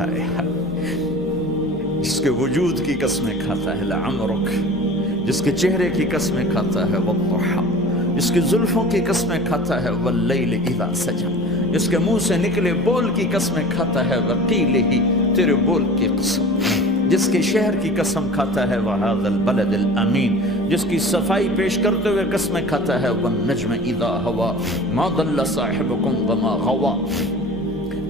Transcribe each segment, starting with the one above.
ہائے ہائے، جس کے وجود کی قسمیں کھاتا ہے لعمرک، جس کے چہرے کی قسمیں کھاتا ہے والضحی، جس کی زلفوں کی قسمیں کھاتا ہے واللیل اذا سجا، جس کے منہ سے نکلے بول کی قسمیں کھاتا ہے وقیلہ، تیرے بول کی قسم، جس کے شہر کی قسم کھاتا ہے وہذا البلد الامین، جس کی صفائی پیش کرتے ہوئے قسمیں کھاتا ہے والنجم اذا ہوا ما ضل صاحبکم وما غوا،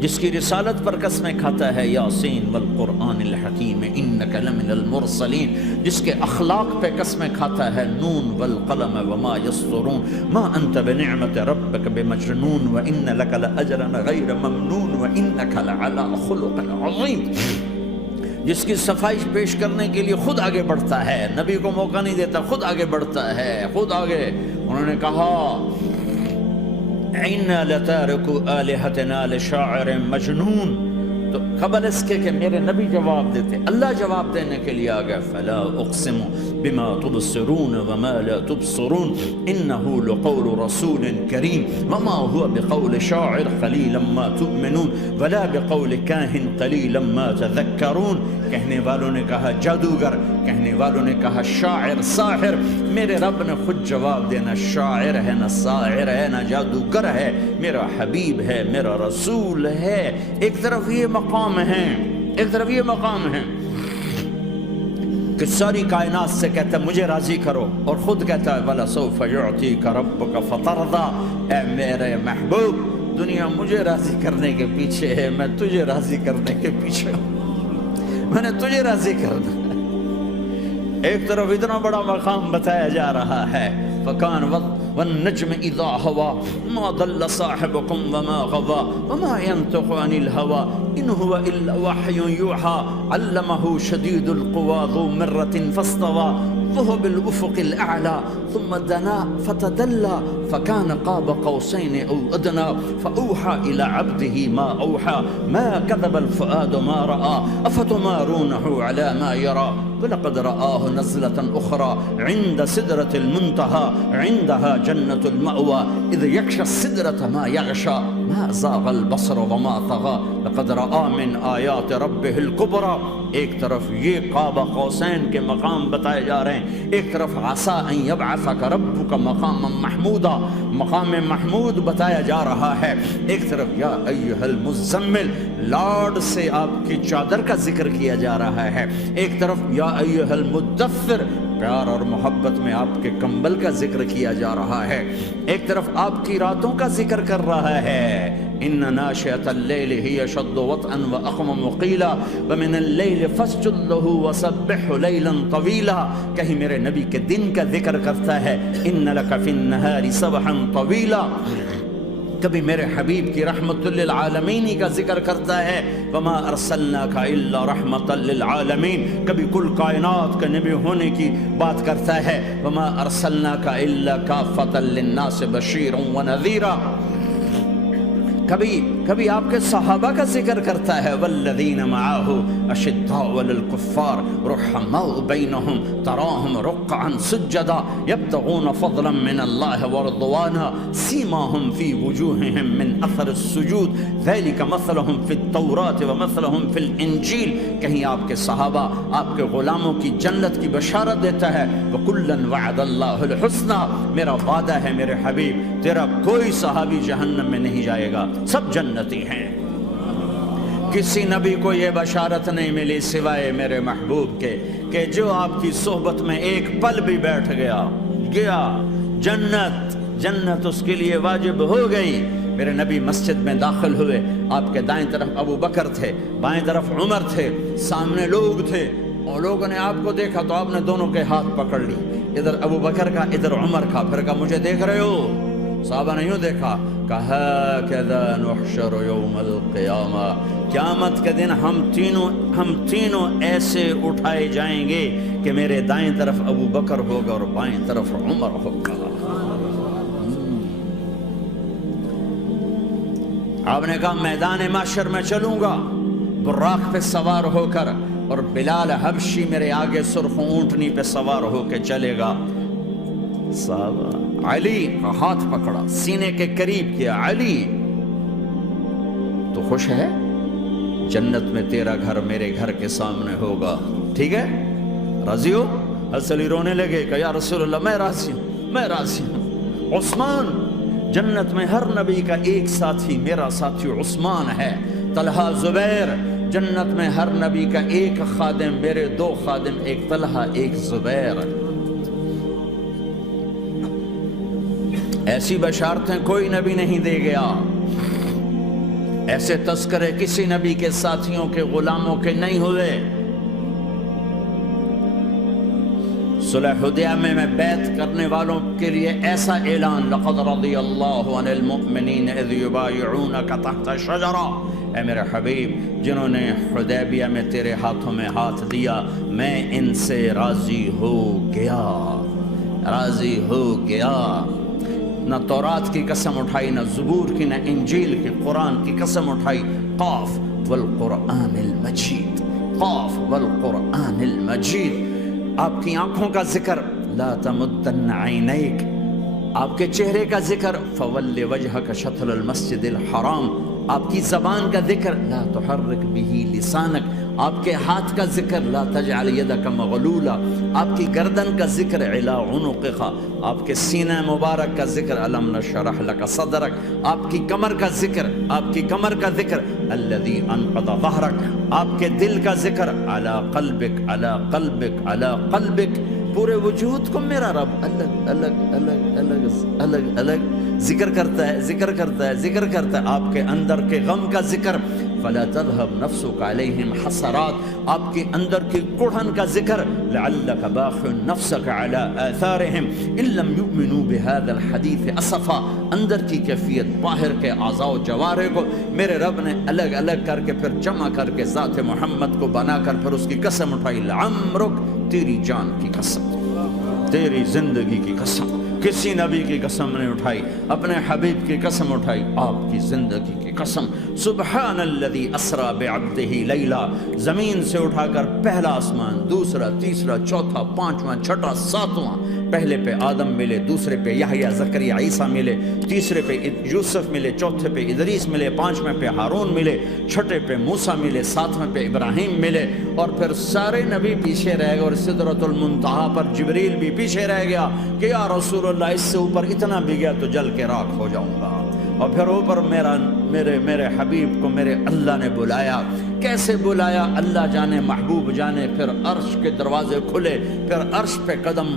جس کی رسالت پر قسمیں کھاتا ہے یاسین والقرآن الحکیم انک لمن المرسلین، جس کے اخلاق پہ قسمیں کھاتا ہے نون والقلم وما یسطرون ما انت بنعمت ربک بمجنون وان لک لاجرا غیر ممنون وانک لعلی خلق عظیم، جس کی صفائی پیش کرنے کے لیے خود آگے بڑھتا ہے، نبی کو موقع نہیں دیتا، خود آگے بڑھتا ہے، خود آگے۔ انہوں نے کہا اِنَّا لَتَارِكُ آلِهَتِنَا لِشَاعِرٍ مَجْنُونَ، تو قبل اس کے کہ میرے نبی جواب دیتے، اللہ جواب دینے کے لیے آ گیا فَلَا أُقْسِمُ بِمَا تُبْصِرُونَ وَمَا لَا تُبْصِرُونَ إِنَّهُ لَقَوْلُ رَسُولٍ كَرِيمٍ وَمَا هُوَ بِقَوْلِ شَاعِرٍ قَلِيلًا مَا تُؤْمِنُونَ وَلَا بِقَوْلِ كَاهِنٍ قَلِيلًا مَا تَذَكَّرُونَ۔ کہنے والوں نے کہا جادوگر، کہنے والوں نے کہا شاعر، ساحر، میرے رب نے خود جواب دینا شاعر ہے نہ ساحر ہے نہ جادوگر ہے، میرا حبیب ہے، میرا رسول ہے۔ ایک طرف یہ مقام ہے، ایک طرف یہ مقام ہے کہ ساری کائنات سے کہتا ہے مجھے راضی کرو، اور خود کہتا ہے وَلَسَوْفَ يُعْطِيكَ رَبُّكَ فَتَرْضَىٰ، اے میرے محبوب دنیا مجھے راضی کرنے کے پیچھے ہے، میں تجھے راضی کرنے کے پیچھے ہوں، میں نے تجھے راضی کرنا۔ ایک طرف اتنا بڑا مقام بتایا جا رہا ہے فَكَانَ وَالنَّجْمِ إِذَا هَوَىٰ مَا ضَلَّ صَاحِبُكُمْ وَمَا غَوَىٰ وَمَا يَنطِقُ عَنِ الْهَوَىٰ إِنْ هُوَ إِلَّا وَحْيٌ يُوحَىٰ عَلَّمَهُ شَدِيدُ الْقُوَىٰ ذُو مِرَّةٍ فَاسْتَوَىٰ وهو بالأفق الأعلى ثم دنا فتدلى فكان قاب قوسين أو أدنى فأوحى إلى عبده ما أوحى ما كذب الفؤاد ما رأى أفتمارونه على ما يرى ولقد رآه نزلة أخرى عند سدرة المنتهى عندها جنة المأوى إذ يغشى السدرة ما يغشى ما زاغ البصر وما طغى لقد رآ من آیات ربه الكبرى۔ ایک طرف یہ قاب قوسین کے مقام بتائے جا رہے ہیں، ایک طرف عسیٰ ان یبعثک ربک مقاما محمودا، مقام محمود بتایا جا رہا ہے، ایک طرف یا ایھا المزمل لاڈ سے آپ کی چادر کا ذکر کیا جا رہا ہے، ایک طرف یا ایھا المدثر پیار اور محبت میں آپ کے کمبل کا ذکر کیا جا رہا ہے، ایک طرف آپ کی راتوں کا ذکر کر رہا ہے ان ناشئۃ اللیل ہی اشد وطئا واقوم قیلا ومن اللیل فاسجد له وسبحه لیلا طویلا، کہیں میرے نبی کے دن کا ذکر کرتا ہے ان لک فی النہار سبحا طویلا، کبھی میرے حبیب کی رحمت للعالمین کا ذکر کرتا ہے وما ارسلناک الا رحمتا للعالمین، کبھی کل کائنات کا نبی ہونے کی بات کرتا ہے وما ارسلناک الا کافتا للناس بشیرا ونذیرا، کبھی آپ کے صحابہ کا ذکر کرتا ہے والذین معاہ اشداء علی الکفار رحماء بینہم تراہم رکعا سجدا یبتغون فضلا من اللہ ورضوانا سیماہم فی وجوہہم من اثر السجود ذلک مثلہم فی التوراۃ ومثلہم فی الانجیل، کہیں آپ کے صحابہ آپ کے غلاموں کی جنت کی بشارت دیتا ہے وکلا وعد اللہ الحسنى، میرا وعدہ ہے میرے حبیب تیرا کوئی صحابی جہنم میں نہیں جائے گا، سب جنتی ہیں۔ کسی نبی کو یہ بشارت نہیں ملی سوائے میرے محبوب کے کہ جو آپ کی صحبت میں ایک پل بھی بیٹھ گیا جنت اس کے لیے واجب ہو گئی۔ میرے نبی مسجد میں داخل ہوئے، آپ کے دائیں طرف ابو بکر تھے، بائیں طرف عمر تھے، سامنے لوگ تھے، اور لوگوں نے آپ کو دیکھا تو آپ نے دونوں کے ہاتھ پکڑ لی، ادھر ابو بکر کا ادھر عمر کا، پھر کہا مجھے دیکھ رہے ہو؟ صحابہ نے یوں دیکھا، کہا کذا نحشر یوم القیامہ، قیامت کے دن ہم تینوں ایسے اٹھائے جائیں گے کہ میرے دائیں طرف ابو بکر ہوگا اور بائیں طرف عمر ہوگا۔ آپ نے کہا میدان محشر میں چلوں گا براق پہ سوار ہو کر، اور بلال حبشی میرے آگے سرخ اونٹنی پہ سوار ہو کے چلے گا۔ صحابہ علی کا ہاتھ پکڑا، سینے کے قریب کیا، علی تو خوش ہے؟ جنت میں تیرا گھر میرے گھر کے سامنے ہوگا. ٹھیک ہے؟ راضی ہو؟ حضرت علی رونے لگے کہ یا رسول اللہ میں راضی ہوں، میں راضی ہوں. عثمان، جنت میں ہر نبی کا ایک ساتھی میرا ساتھی عثمان ہے. طلحہ، زبیر، جنت میں ہر نبی کا ایک خادم میرے 2 خادم، ایک طلحہ ایک زبیر. ایسی بشارتیں کوئی نبی نہیں دے گیا، ایسے تذکرے کسی نبی کے ساتھیوں کے غلاموں کے نہیں ہوئے. صلح حدیبیہ میں بیعت کرنے والوں کے لیے ایسا اعلان، لقد رضی اللہ عن المؤمنین اذ یبایعونک تحت الشجرہ. اے میرے حبیب، جنہوں نے حدیبیہ میں تیرے ہاتھوں میں ہاتھ دیا، میں ان سے راضی ہو گیا، راضی ہو گیا. نہ تورات کی قسم اٹھائی، نہ زبور کی، نہ انجیل کی، قرآن کی قسم اٹھائی. قاف والقرآن المجید، قاف والقرآن المجید. آپ کی آنکھوں کا ذکر، لا تمدن عینیک، آپ کے چہرے کا ذکر، فول وجہک شطر المسجد الحرام. آپ کی زبان کا ذکر، لا تحرک بہ لسانک. آپ کے ہاتھ کا ذکر، لا تجعل یدک مغلولا. آپ کی گردن کا ذکر، علی عنقک. آپ کے سینہ مبارک کا ذکر، الم نشرح لک صدرک. آپ کی کمر کا ذکر، آپ کی کمر کا ذکر، الذی انقض ظہرک. آپ کے دل کا ذکر، علی قلبک علی قلبک علی قلبک. پورے وجود کو میرا رب الگ الگ الگ الگ الگ الگ ذکر کرتا ہے، ذکر کرتا ہے، ذکر کرتا ہے. آپ کے اندر کے غم کا ذکر، فلا تذهب نفسك عليهم حسرات. آپ کے اندر کی کڑھن کا ذکر، لعلك باخع نفسك على آثارهم ان لم يؤمنوا بهذا الحديث اسفا. اندر کی کیفیت، باہر کے اعضاء و جوارح کو میرے رب نے الگ الگ کر کے پھر جمع کر کے ذات محمد کو بنا کر پھر اس کی قسم اٹھائی. لعمرک، تیری جان کی قسم، تیری زندگی کی قسم. کسی نبی کی قسم نہیں اٹھائی، اپنے حبیب کی قسم اٹھائی، آپ کی زندگی کی قسم. سبحان الذی اسری بعبدہ لیلا. زمین سے اٹھا کر پہلا آسمان، دوسرا، تیسرا، چوتھا، پانچواں، چھٹا، ساتواں. پہلے پہ آدم ملے، دوسرے پہ یحییٰ، زکریا، عیسیٰ ملے، تیسرے پہ یوسف ملے، چوتھے پہ ادریس ملے، پانچویں پہ ہارون ملے، چھٹے پہ موسیٰ ملے، ساتویں پہ ابراہیم ملے. اور پھر سارے نبی پیچھے رہ گئے، اور سدرۃ المنتہا پر جبریل بھی پیچھے رہ گیا کہ یا رسول اللہ اس سے اوپر اتنا بھی گیا تو جل کے راکھ ہو جاؤں گا. اور پھر اوپر میرے حبیب کو میرے اللہ نے بلایا. کیسے بلایا اللہ جانے، محبوب جانے. پھر عرش کے دروازے کھلے، پھر عرش پہ قدم.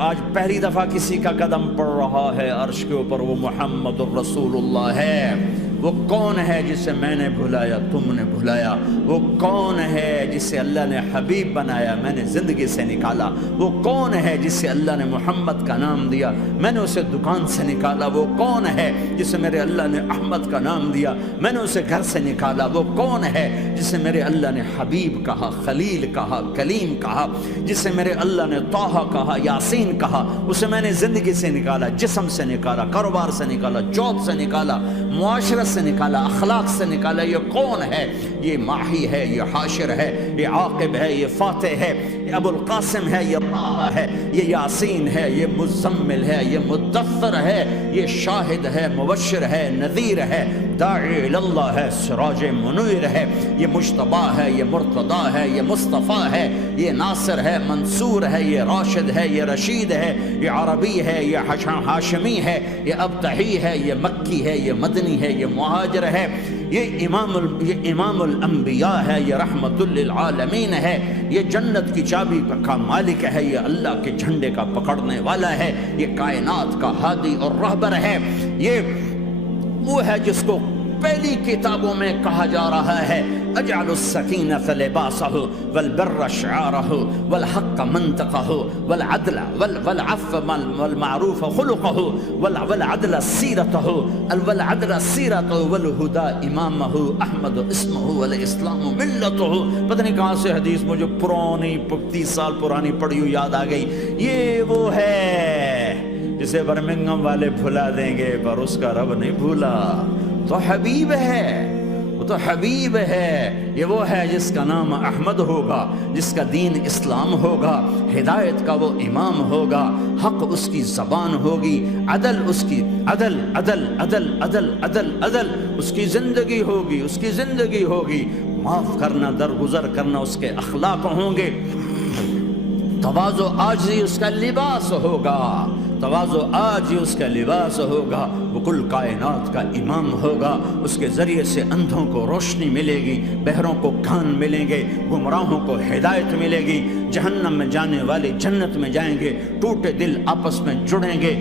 آج پہلی دفعہ کسی کا قدم پڑ رہا ہے عرش کے اوپر، وہ محمد الرسول اللہ ہے. وہ کون ہے جسے میں نے بھلایا، تم نے بھلایا؟ وہ کون ہے جسے اللہ نے حبیب بنایا، میں نے زندگی سے نکالا؟ وہ کون ہے جسے اللہ نے محمد کا نام دیا، میں نے اسے دکان سے نکالا؟ وہ کون ہے جسے میرے اللہ نے احمد کا نام دیا، میں نے اسے گھر سے نکالا؟ وہ کون ہے جسے میرے اللہ نے حبیب کہا، خلیل کہا، کلیم کہا، جسے میرے اللہ نے طٰہٰ کہا، یاسین کہا؟ اسے میں نے زندگی سے نکالا، جسم سے نکالا، کاروبار سے نکالا، جاب سے نکالا، معاشرت سے نکالا، اخلاق سے نکالا. یہ کون ہے؟ یہ ماہی ہے، یہ حاشر ہے، یہ عاقب ہے، یہ فاتح ہے، یہ ابو القاسم ہے، یہ طٰہٰ ہے، یہ یاسین ہے، یہ مزمل ہے، یہ مدثر ہے، یہ شاہد ہے، مبشر ہے، نذیر ہے، داعی اللہ ہے، سراج منیر ہے، یہ مجتبیٰ ہے، یہ مرتضیٰ ہے، یہ مصطفیٰ ہے، یہ ناصر ہے، منصور ہے، یہ راشد ہے، یہ رشید ہے، یہ عربی ہے، یہ ہاشمی ہے، یہ ابتحی ہے، یہ مکی ہے، یہ مدنی ہے، یہ مہاجر ہے، یہ امام الانبیاء ہے، یہ رحمت للعالمین ہے، یہ جنت کی چابی کا مالک ہے، یہ اللہ کے جھنڈے کا پکڑنے والا ہے، یہ کائنات کا ہادی اور رہبر ہے. یہ وہ ہے جس کو پہلی کتابوں میں کہا جا رہا ہے اجعل السکینۃ لباسہ والبر شعارہ والحق منطقہ والعدل والعفو والمعروف خلقہ والعدل سیرتہ والعدل سیرتہ والہدى امامہ احمد اسمہ والاسلام ملتہ. پتہ نہیں کہاں سے حدیث مجھے پرانی 30 سال پرانی پڑھی ہوئی یاد آ گئی. یہ وہ ہے جسے برمنگم والے بھلا دیں گے پر اس کا رب نہیں بھولا. تو حبیب ہے، وہ تو حبیب ہے، یہ وہ ہے جس کا نام احمد ہوگا، جس کا دین اسلام ہوگا، ہدایت کا وہ امام ہوگا، حق اس کی زبان ہوگی، عدل اس کی عدل عدل عدل عدل عدل عدل اس کی زندگی ہوگی، اس کی زندگی ہوگی، معاف کرنا، درگزر کرنا اس کے اخلاق ہوں گے، تواضع عاجزی اس کا لباس ہوگا، تواضع عاجزی اس کا لباس ہوگا، وہ کل کائنات کا امام ہوگا، اس کے ذریعے سے اندھوں کو روشنی ملے گی، بہروں کو کان ملیں گے، گمراہوں کو ہدایت ملے گی، جہنم میں جانے والے جنت میں جائیں گے، ٹوٹے دل آپس میں جڑیں گے،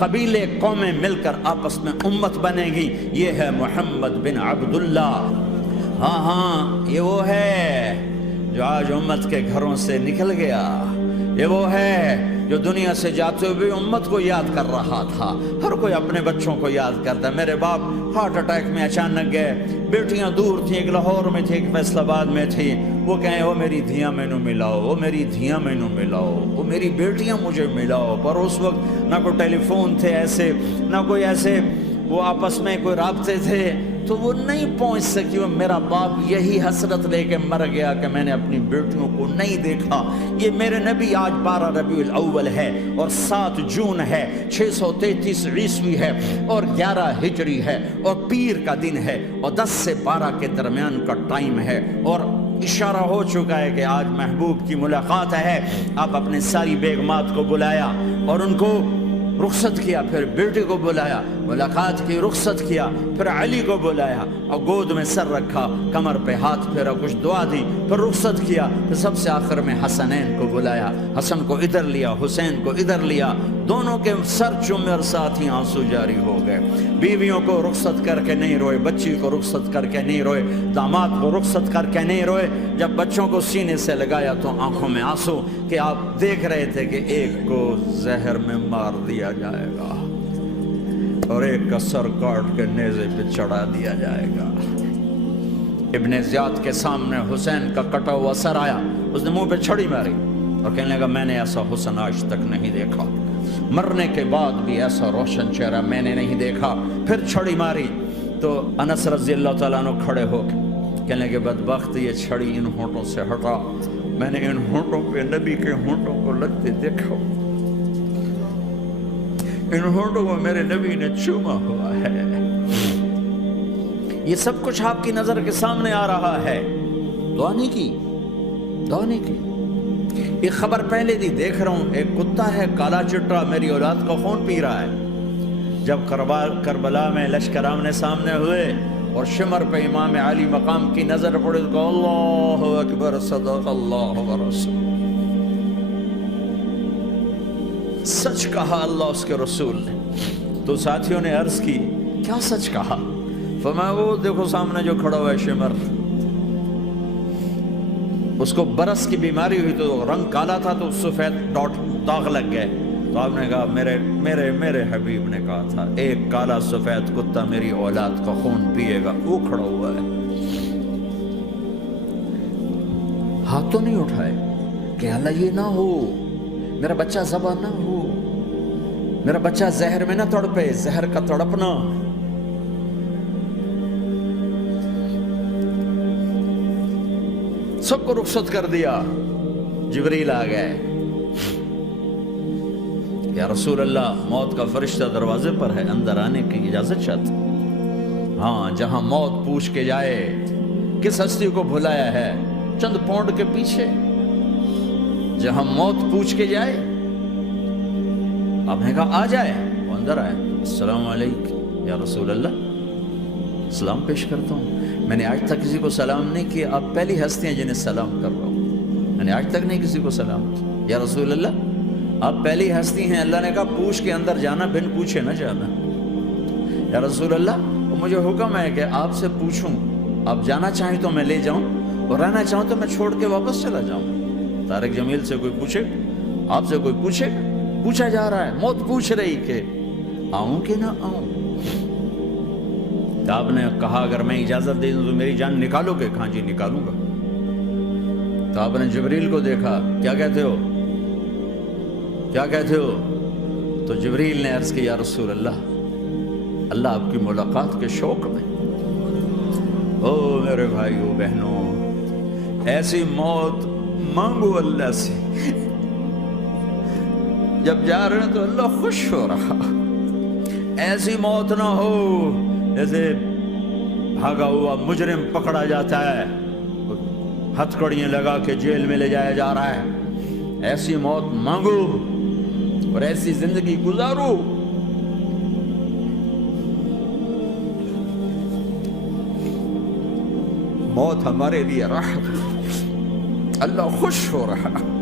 قبیلے قومیں مل کر آپس میں امت بنے گی۔ یہ ہے محمد بن عبداللہ۔ ہاں ہاں، یہ وہ ہے جو آج امت کے گھروں سے نکل گیا، یہ وہ ہے جو دنیا سے جاتے ہوئے امت کو یاد کر رہا تھا۔ ہر کوئی اپنے بچوں کو یاد کرتا۔ میرے باپ ہارٹ اٹیک میں اچانک گئے، بیٹیاں دور تھیں، ایک لاہور میں تھی، ایک فیصل آباد میں تھی، وہ کہیں وہ میری دھیاں مینوں ملاؤ، وہ میری دھیاں مینوں ملاؤ، وہ میری بیٹیاں مجھے ملاؤ۔ پر اس وقت نہ کوئی ٹیلی فون تھے ایسے، نہ کوئی ایسے وہ آپس میں کوئی رابطے تھے، تو وہ نہیں پہنچ سکی۔ وہ میرا باپ یہی حسرت لے کے مر گیا کہ میں نے اپنی بیٹیوں کو نہیں دیکھا۔ یہ میرے نبی آج 12 ربیع الاول ہے اور 7 جون ہے، 633 عیسوی ہے اور 11 ہجری ہے اور پیر کا دن ہے اور 10 سے 12 کے درمیان کا ٹائم ہے، اور اشارہ ہو چکا ہے کہ آج محبوب کی ملاقات ہے۔ آپ اپنے ساری بیگمات کو بلایا اور ان کو رخصت کیا، پھر بیٹے کو بلایا، ملاقات کی، رخصت کیا، پھر علی کو بلایا اور گود میں سر رکھا، کمر پہ ہاتھ پھیرا، کچھ دعا دی، پھر رخصت کیا، پھر سب سے آخر میں حسنین کو بلایا، حسن کو ادھر لیا، حسین کو ادھر لیا، دونوں کے سر چومے اور ساتھ ہی آنسو جاری ہو گئے۔ بیویوں کو رخصت کر کے نہیں روئے، بچی کو رخصت کر کے نہیں روئے، داماد کو رخصت کر کے نہیں روئے۔ جب بچوں کو سینے سے لگایا تو آنکھوں میں آنسو، کہ آپ دیکھ رہے تھے کہ ایک کو زہر میں مار دیا جائے گا اور ایک کا سر کاٹ کے نیزے پہ چڑھا دیا جائے گا۔ ابن زیاد کے سامنے حسین کا کٹا ہوا سر آیا، اس نے منہ پہ چھڑی ماری اور کہنے لگا میں نے ایسا حسن آج تک نہیں دیکھا، مرنے کے بعد بھی ایسا روشن چہرہ میں نے نہیں دیکھا۔ پھر چھڑی ماری تو انس رضی اللہ تعالیٰ عنہ کھڑے ہو کے کہنے لگے بدبخت، یہ چھڑی ان ہونٹوں سے ہٹا، میں نے ان ہونٹوں پہ نبی کے ہونٹوں کو لگتے دیکھا، ان ہونٹوں کو میرے نبی نے چوما ہوا ہے۔ یہ سب کچھ آپ کی نظر کے سامنے آ رہا ہے، دعا نہیں کی، دعا نہیں کی۔ ایک خبر پہلے دی دیکھ رہا ہوں، ایک کتا ہے کالا چٹا میری اولاد کا خون پی رہا ہے۔ جب کربلا میں لشکر آمنے سامنے ہوئے اور شمر پہ امام علی مقام کی نظر پڑے تو اللہ اکبر، صدق اللہ ورسول، سچ کہا اللہ اس کے رسول نے۔ تو ساتھیوں نے عرض کی کیا سچ کہا؟ فرمایا وہ دیکھو سامنے جو کھڑا ہوا ہے شمر، اس کو برس کی بیماری ہوئی تو رنگ کالا تھا تو سفید ڈاٹ داغ لگ گئے، تو آپ نے کہا میرے حبیب نے کہا تھا ایک کالا سفید کتا میری اولاد کا خون پیے گا، وہ کھڑا ہوا ہے۔ ہاتھ تو نہیں اٹھائے کہ اللہ یہ نہ ہو، میرا بچہ ذبح نہ ہو، میرا بچہ زہر میں نہ تڑپے، زہر کا تڑپنا۔ سب کو رخصت کر دیا، جبریل آ گئے، یا رسول اللہ موت کا فرشتہ دروازے پر ہے، اندر آنے کی اجازت چاہتا۔ ہاں، جہاں موت پوچھ کے جائے کس ہستی کو بھلایا ہے، چند پونڈ کے پیچھے، جہاں موت پوچھ کے جائے۔ آپ نے کہا آ جائے، وہ اندر آئے، السلام علیکم یا رسول اللہ، سلام پیش کرتا ہوں، میں نے آج تک کسی کو سلام نہیں کیا، آپ پہلی ہستی ہیں جنہیں سلام کر رہا ہوں، میں نے آج تک نہیں کسی کو سلام کیا، یا رسول اللہ آپ پہلی ہستی ہیں، اللہ نے کہا پوچھ کے اندر جانا، بن پوچھے نہ جانا۔ یا رسول اللہ مجھے حکم ہے کہ آپ سے پوچھوں، آپ جانا چاہیں تو میں لے جاؤں اور رہنا چاہوں تو میں چھوڑ کے واپس چلا جاؤں۔ طارق جمیل سے کوئی پوچھے، آپ سے کوئی پوچھے، پوچھا جا رہا ہے، موت پوچھ رہی کہ آؤں کہ نہ آؤں۔ تو آپ نے کہا اگر میں اجازت دے دوں تو میری جان نکالو گے؟ کہاں جی نکالوں گا۔ تو آپ نے جبریل کو دیکھا، کیا کہتے ہو، کیا کہتے ہو؟ تو جبریل نے عرض کی یا رسول اللہ، اللہ آپ کی ملاقات کے شوق میں، او میرے بھائیوں بہنوں، ایسی موت مانگو اللہ سے، جب جا رہے ہیں تو اللہ خوش ہو رہا۔ ایسی موت نہ ہو جیسے بھاگا ہوا مجرم پکڑا جاتا ہے، ہتھکڑیاں لگا کے جیل میں لے جایا جا رہا ہے۔ ایسی موت مانگو اور ایسی زندگی گزارو۔ موت ہمارے لیے راحت، اللہ خوش ہو رہا۔